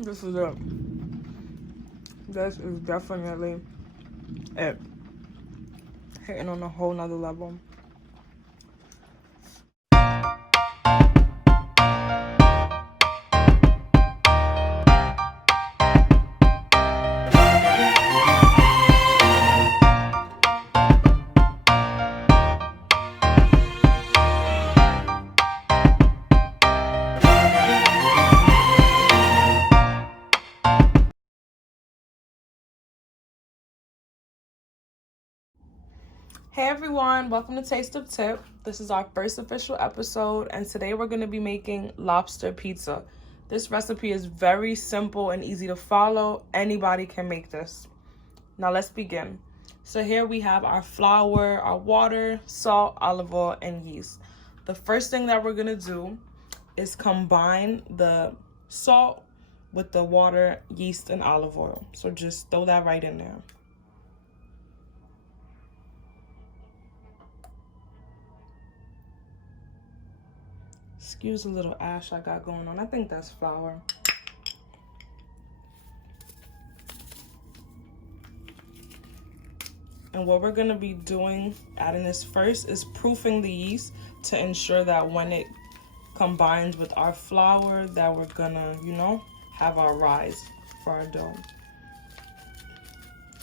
This is it. This is definitely it. Hitting on a whole nother level. Hey everyone, welcome to Taste of Tip. This is our first official episode, and today we're going to be making lobster pizza. This recipe is very simple and easy to follow. Anybody can make this. Now let's begin. So here we have our flour, our water, salt, olive oil, and yeast. The first thing that we're going to do is combine the salt with the water, yeast, and olive oil. So just throw that right in there. Excuse the little ash I got going on. I think that's flour. And what we're going to be doing, adding this first, is proofing the yeast to ensure that when it combines with our flour that we're going to, have our rise for our dough.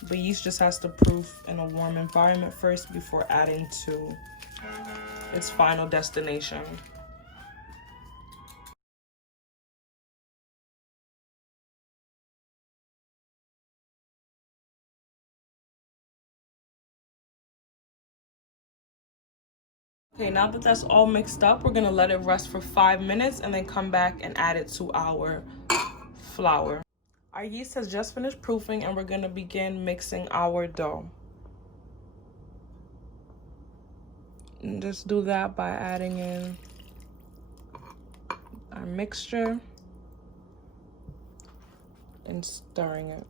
The yeast just has to proof in a warm environment first before adding to its final destination. Okay, now that that's all mixed up, we're gonna let it rest for 5 minutes and then come back and add it to our flour. Our yeast has just finished proofing and we're gonna begin mixing our dough. And just do that by adding in our mixture and stirring it.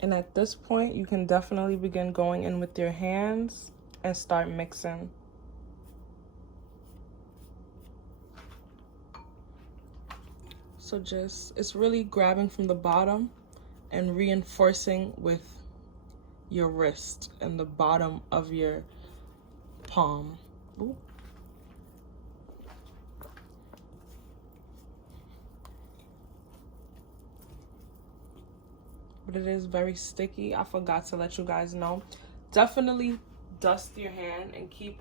And at this point, you can definitely begin going in with your hands and start mixing. So it's really grabbing from the bottom and reinforcing with your wrist and the bottom of your palm. Ooh. But it is very sticky. I forgot to let you guys know. Definitely dust your hand and keep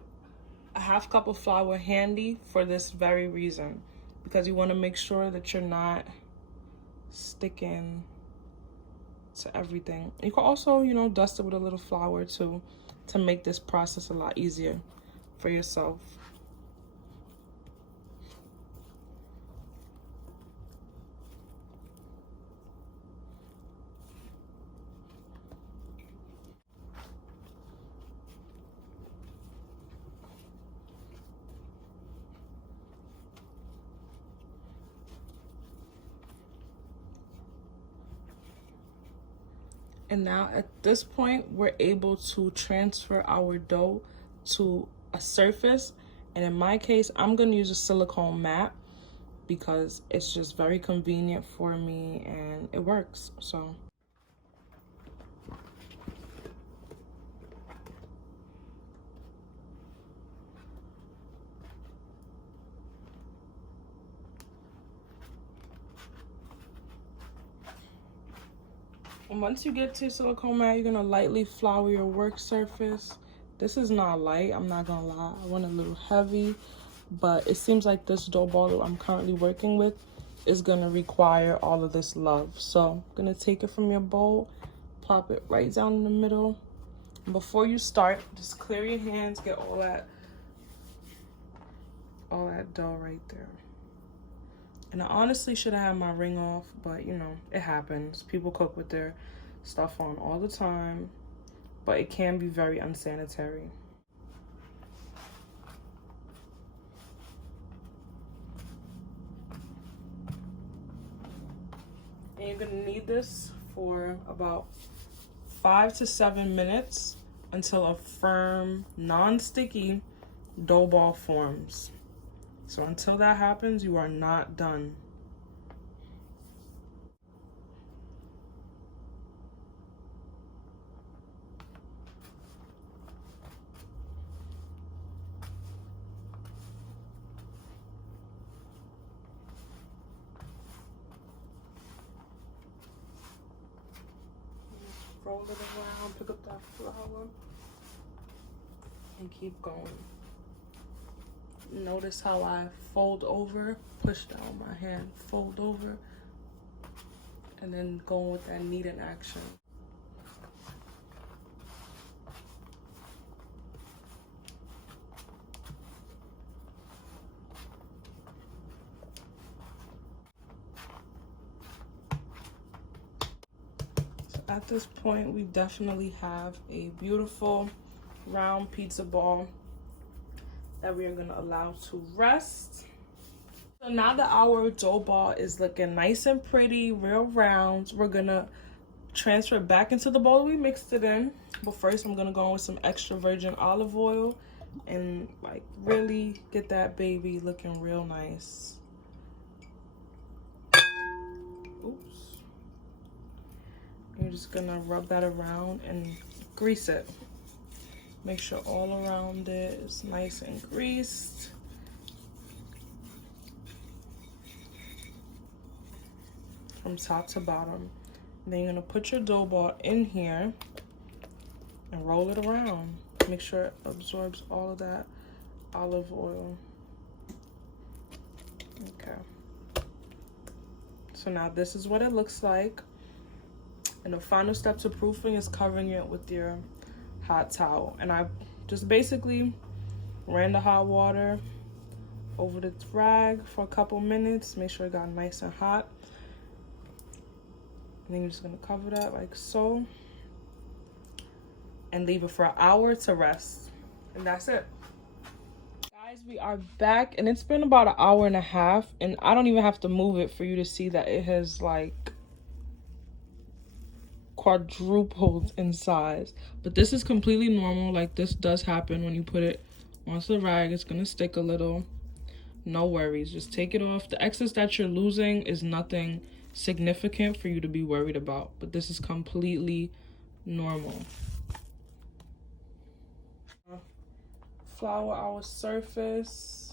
a half cup of flour handy for this very reason, because you want to make sure that you're not sticking to everything. You can also, dust it with a little flour too to make this process a lot easier for yourself. And now at this point, we're able to transfer our dough to a surface. And in my case, I'm going to use a silicone mat because it's just very convenient for me and it works. So and once you get to your silicone mat, you're gonna lightly flour your work surface. This is not light, I'm not gonna lie. I want it a little heavy, but it seems like this dough ball that I'm currently working with is gonna require all of this love. So I'm gonna take it from your bowl, plop it right down in the middle. And before you start, just clear your hands, get all that all that dough right there. And I honestly should have had my ring off, but you know, it happens. People cook with their stuff on all the time, but it can be very unsanitary. And you're gonna need this for about 5 to 7 minutes until a firm, non-sticky dough ball forms. So until that happens, you are not done. Roll it around, pick up that flour, and keep going. Notice how I fold over, push down my hand, fold over, and then going with that kneading action. So at this point, we definitely have a beautiful round pizza ball that we are going to allow to rest. So now that our dough ball is looking nice and pretty, real round, we're going to transfer it back into the bowl we mixed it in. But first I'm going to go in with some extra virgin olive oil and like really get that baby looking real nice. Oops. You're just going to rub that around and grease it. Make sure all around it is nice and greased. From top to bottom. And then you're gonna put your dough ball in here and roll it around. Make sure it absorbs all of that olive oil. Okay. So now this is what it looks like. And the final step to proofing is covering it with your hot towel. And I just basically ran the hot water over the rag for a couple minutes. Make sure it got nice and hot. And then you're just gonna cover that like so. And leave it for an hour to rest. And that's it. Guys, we are back and it's been about an hour and a half. And I don't even have to move it for you to see that it has like quadrupled in size. But this is completely normal. Like this does happen when you put it onto the rag. It's gonna stick a little. No worries, just take it off. The excess that you're losing is nothing significant for you to be worried about, but this is completely normal. Flour our surface.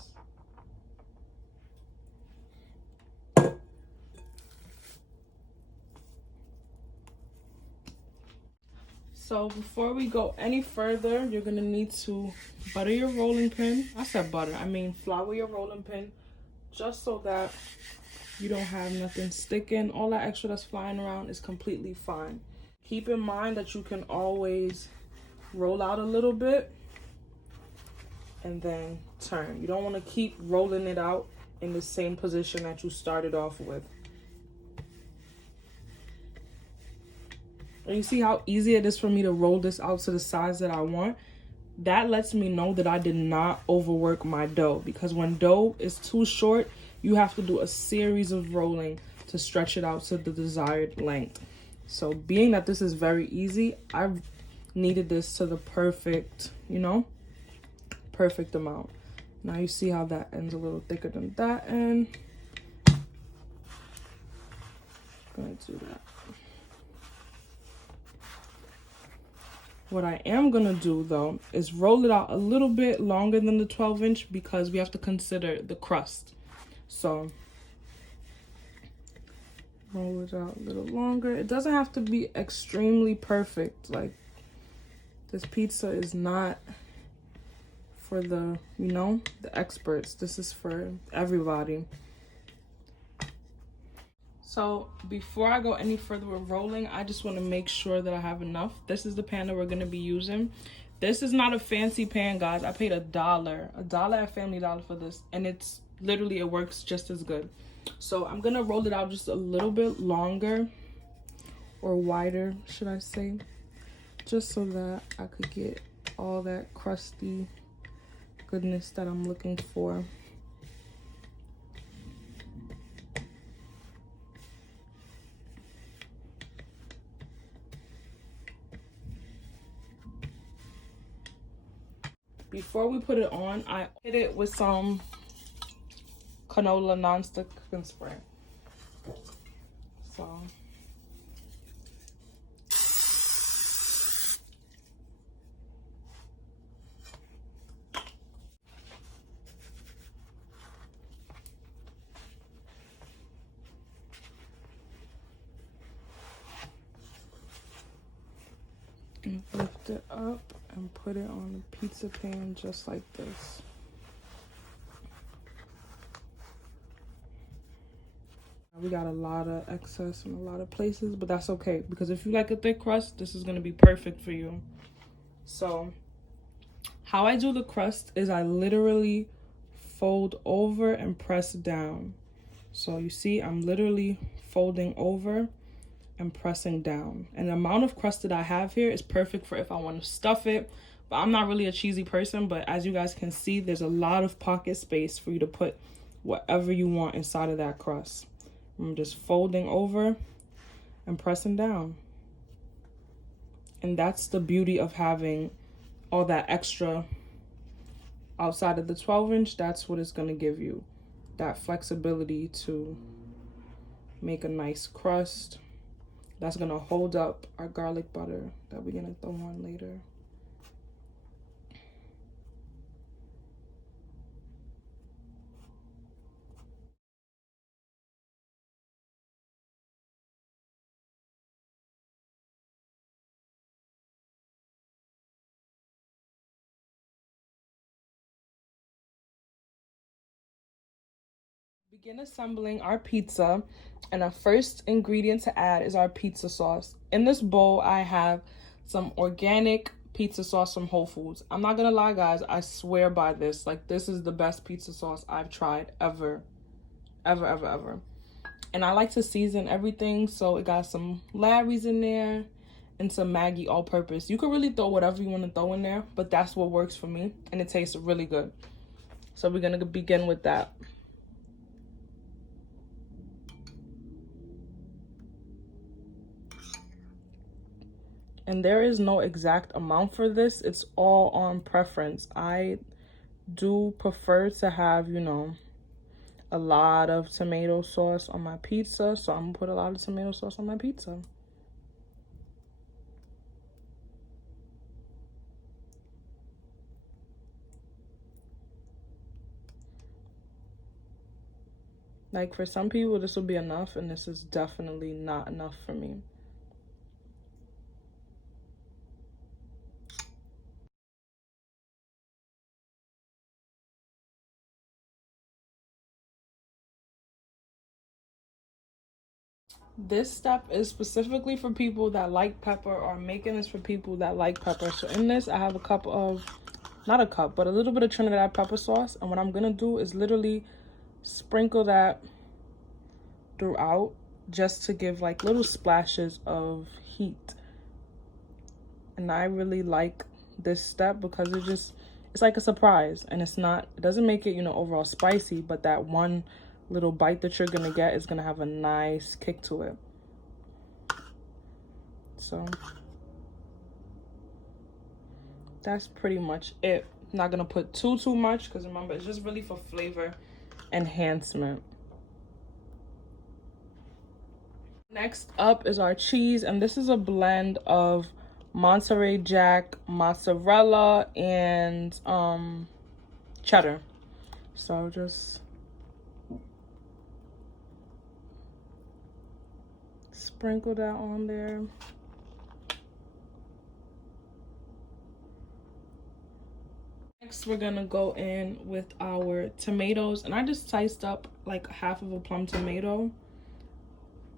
So before we go any further, you're gonna need to butter your rolling pin. I said butter, I mean flour your rolling pin, just so that you don't have nothing sticking. All that extra that's flying around is completely fine. Keep in mind that you can always roll out a little bit and then turn. You don't want to keep rolling it out in the same position that you started off with. And you see how easy it is for me to roll this out to the size that I want? That lets me know that I did not overwork my dough, because when dough is too short, you have to do a series of rolling to stretch it out to the desired length. So being that this is very easy, I've kneaded this to the perfect, you know, perfect amount. Now you see how that end's a little thicker than that end. I'm gonna do that. What I am gonna do though is roll it out a little bit longer than the 12-inch because we have to consider the crust. So roll it out a little longer. It doesn't have to be extremely perfect. Like this pizza is not for the, you know, the experts. This is for everybody. So before I go any further with rolling, I just want to make sure that I have enough. This is the pan that we're going to be using. This is not a fancy pan, guys. I paid $1 at Family Dollar for this, and it's literally, it works just as good. So I'm gonna roll it out just a little bit longer, or wider, should I say, just so that I could get all that crusty goodness that I'm looking for. Before we put it on, I hit it with some canola nonstick cooking spray. So and lift it up and put it on the pizza pan just like this. We got a lot of excess in a lot of places, but that's okay, because if you like a thick crust, this is going to be perfect for you. So how I do the crust is I literally fold over and press down. So you see, I'm literally folding over and pressing down. And the amount of crust that I have here is perfect for if I want to stuff it. But I'm not really a cheesy person, but as you guys can see, there's a lot of pocket space for you to put whatever you want inside of that crust. I'm just folding over and pressing down. And that's the beauty of having all that extra outside of the 12-inch. That's what it's going to give you, that flexibility to make a nice crust that's going to hold up our garlic butter that we're going to throw on later. Begin assembling our pizza, and our first ingredient to add is our pizza sauce. In this bowl, I have some organic pizza sauce from Whole Foods. I'm not gonna lie, guys, I swear by this. Like, this is the best pizza sauce I've tried ever. Ever. And I like to season everything, so it got some Larry's in there and some Maggi all-purpose. You could really throw whatever you want to throw in there, but that's what works for me, and it tastes really good. So we're gonna begin with that. And there is no exact amount for this. It's all on preference. I do prefer to have, you know, a lot of tomato sauce on my pizza. So I'm gonna put a lot of tomato sauce on my pizza. Like, for some people, this will be enough, and this is definitely not enough for me. This step is specifically for people that like pepper, or making this for people that like pepper. So in this, I have a cup of, not a cup, but a little bit of Trinidad pepper sauce. And what I'm gonna do is literally sprinkle that throughout, just to give like little splashes of heat. And I really like this step because it's like a surprise, and it doesn't make it, you know, overall spicy, but that one little bite that you're gonna get is gonna have a nice kick to it. So that's pretty much it. I'm not gonna put too much, because remember, it's just really for flavor enhancement. Next up is our cheese, and this is a blend of Monterey Jack, mozzarella, and cheddar. So just sprinkle that on there. Next, we're gonna go in with our tomatoes, and I just sliced up like half of a plum tomato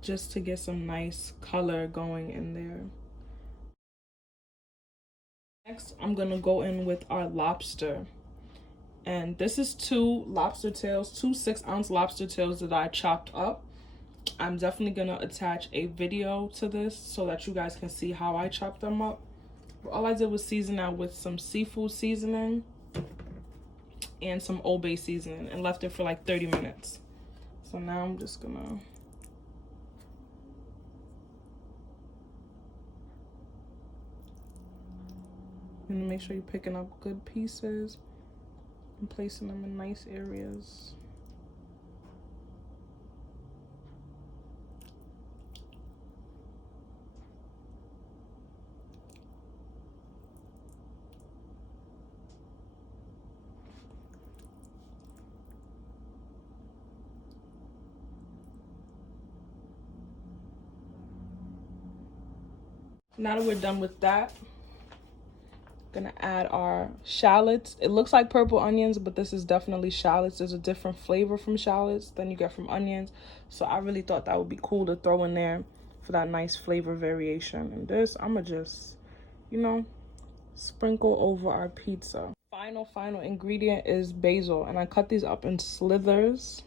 just to get some nice color going in there. Next, I'm gonna go in with our lobster. And this is 2 lobster tails, 2 6-ounce lobster tails that I chopped up. I'm definitely gonna attach a video to this so that you guys can see how I chopped them up. But all I did was season that with some seafood seasoning and some Old Bay seasoning and left it for like 30 minutes. So now I'm just gonna make sure you're picking up good pieces and placing them in nice areas. Now that we're done with that, gonna add our shallots. It looks like purple onions, but this is definitely shallots. There's a different flavor from shallots than you get from onions, so I really thought that would be cool to throw in there for that nice flavor variation. And this, I'm gonna just, you know, sprinkle over our pizza. Final ingredient is basil, and I cut these up in slithers.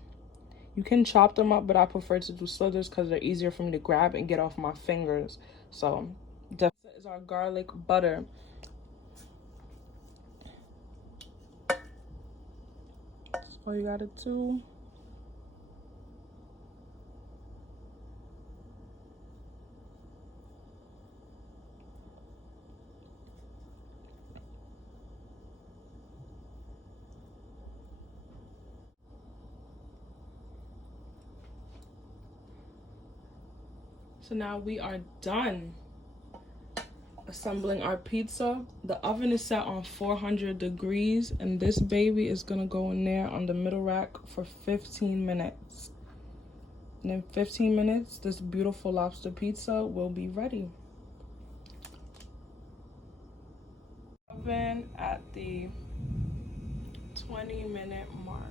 You can chop them up, but I prefer to do slithers because they're easier for me to grab and get off my fingers. So this is our garlic butter. That's all you gotta do. So now we are done assembling our pizza. The oven is set on 400 degrees, and this baby is gonna go in there on the middle rack for 15 minutes. And in 15 minutes, this beautiful lobster pizza will be ready. Oven at the 20-minute mark.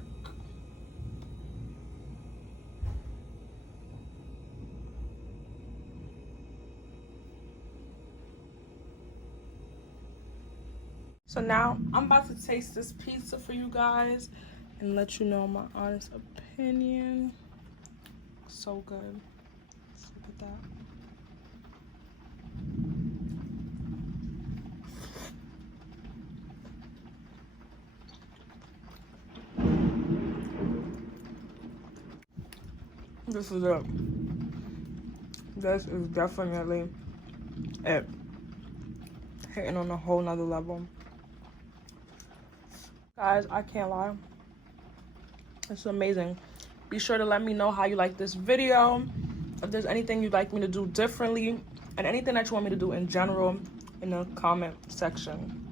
So now I'm about to taste this pizza for you guys and let you know my honest opinion. So good. Let's look at that. This is it. This is definitely it. Hitting on a whole nother level. Guys, I can't lie. It's amazing. Be sure to let me know how you like this video. If there's anything you'd like me to do differently, and anything that you want me to do in general in the comment section.